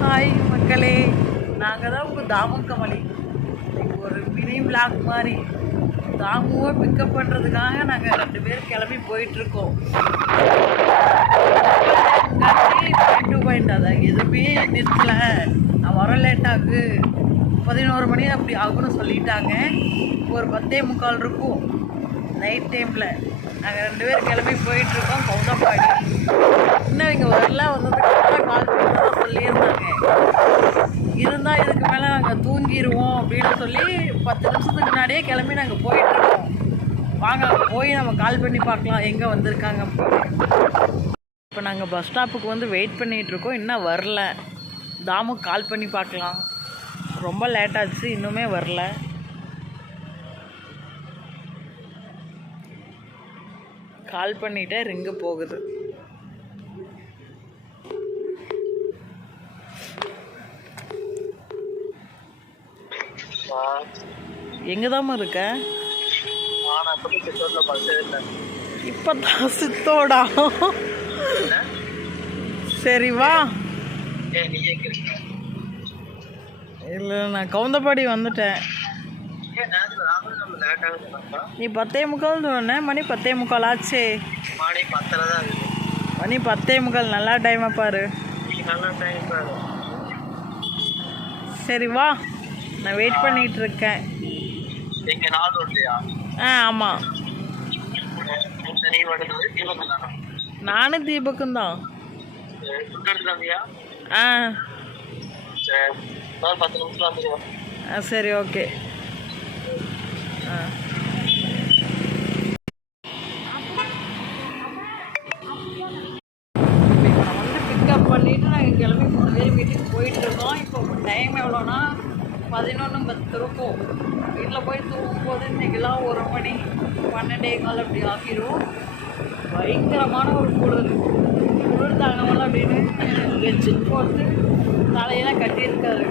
Hi மக்களே. நாங்கள் தான் உங்கள் தாமக்கமலி ஒரு மினி விளாக் மாதிரி. தாமுவை பிக்கப் பண்ணுறதுக்காக நாங்கள் ரெண்டு பேர் கிளம்பி போயிட்டுருக்கோம். பாயிண்ட் டு பாயிண்ட் அதான். எதுவுமே நிறுத்தலை. நான் வர லேட்டாகு பதினோரு மணி அப்படி ஆகும்னு சொல்லிட்டாங்க. ஒரு பத்தே முக்கால் இருக்கும். நைட் டைமில் நாங்கள் ரெண்டு பேர் கிளம்பி போயிட்டுருக்கோம். கவுந்தப்பாடி இன்னும் இங்கே வரல வந்ததுக்கு கால் பண்ணி தான் சொல்லியிருந்தாங்க இருந்தால் இதுக்கு மேலே நாங்கள் தூங்கிடுவோம் அப்படின்னு சொல்லி பத்து நிமிஷத்துக்கு முன்னாடியே கிளம்பி நாங்கள் போயிட்டுருக்கோம் வாங்க போய் நம்ம கால் பண்ணி பார்க்கலாம். எங்கே வந்திருக்காங்க இப்போ நாங்கள் பஸ் ஸ்டாப்புக்கு வந்து வெயிட் பண்ணிகிட்ருக்கோம் இன்னும் வரல. தாமுக்கு கால் பண்ணி பார்க்கலாம். ரொம்ப லேட் ஆச்சு இன்னுமே வரல. கால் பண்ணிட்டே ரிங்கு போகுது. எங்கே தாம்மா இருக்க? இப்போ தான் சித்தோடா. சரி வா. இல்லை நான் கவுந்தப்பாடி வந்துட்டேன். நீ பத்தே முக்கால் சொன்ன மணி பத்தே முக்கால் ஆச்சே. தான் மணி பத்தே முக்கால் நல்லா டைமை பாரு. நல்லா டைம் பாரு. சரி வா. நான் வெயிட் பண்ணிட்டு இருக்கேன் இங்க நாலு ரோட்லையா? ஆ தானே நானும் தீபக்கும் தான் ஆ. ஆ சரி ஓகே. ஆ. பண்ணிவிட்டு நாங்கள் கிளம்பி வீட்டுக்கு போயிட்டுருக்கோம் இப்போ டைம் எவ்வளோனா பதினொன்று பத்து இருக்கும் வீட்டில் போய் தூங்கும்போது இன்றைக்கெல்லாம் ஒரு மணி பன்னெண்டே கால் அப்படி ஆகிரும். பயங்கரமான ஒரு குளிர். குளிர் தாங்கலாம் அப்படின்னு பெட்ஷீட் போட்டு தலையெல்லாம் கட்டியிருக்காரு.